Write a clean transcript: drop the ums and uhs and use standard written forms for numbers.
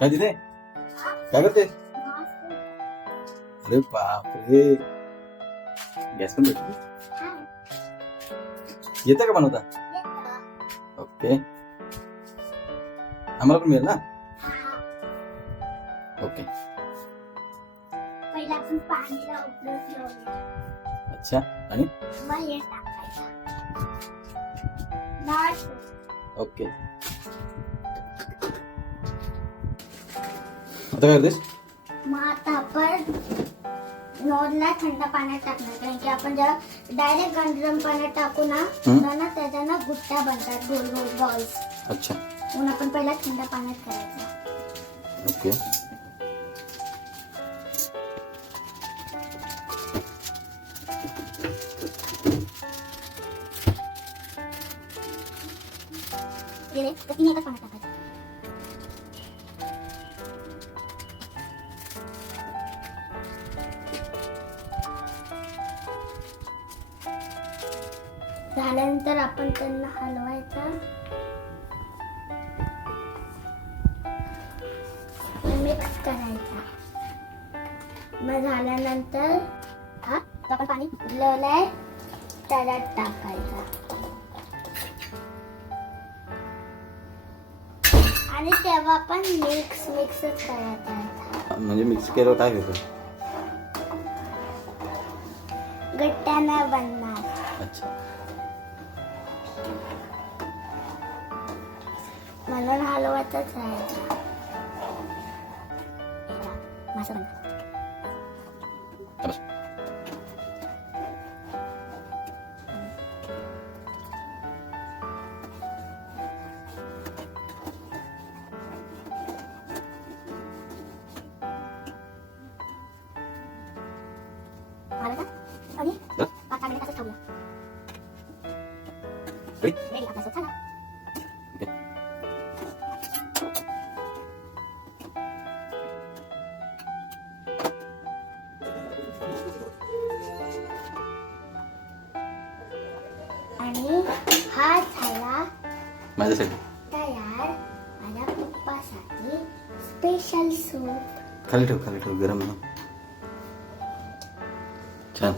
काय तिथे काय करते? अरे बापरे, गॅस पण भेटली. येते का बनवता? ओके, आम्हाला पण मिळेल ना? ओके. पहिला आपण पाणीला उकळत ठेवूया. अच्छा, आणि मग हे टाकायचं. नाच. ओके. आता काय करतेस? मग आता आपण नॉनला थंड पाण्यात टाकणार, कारण की आपण जेव्हा डायरेक्ट गरम पाण्यात टाकू ना तर ना त्याच्या ना गुट्ट्या बनतात, गोल गोल बॉल्स. अच्छा, म्हणून आपण पहिला थंड पाण्यात करायचं. ओके. गेले तर तीन एकच पाण्यात टाकायचं. झाल्यानंतर आपण त्यांना हलवायचं, मिक्स करायचा. मग झाल्यानंतर हा जो आपण पाणी उरलवलंय त्याच्यात टाकायचा आणि तेव्हा आपण मिक्सच करायचा. म्हणजे मिक्स केलं काय होतं? गट्ट्या नाही बनणार. अच्छा, म्हणून हलवतच राहायचं. मासा बनणार. बस. आलं का? आणि बस. 5 मिनिट असंच ठेवूया. रेडी? रेडी आपला सूप झाला. ओके. आणि हा झाला माझ्यासाठी तयार माझ्या पप्पासाठी स्पेशल सूप. खाली ठेव, खाली ठेव, गरम ना. छान.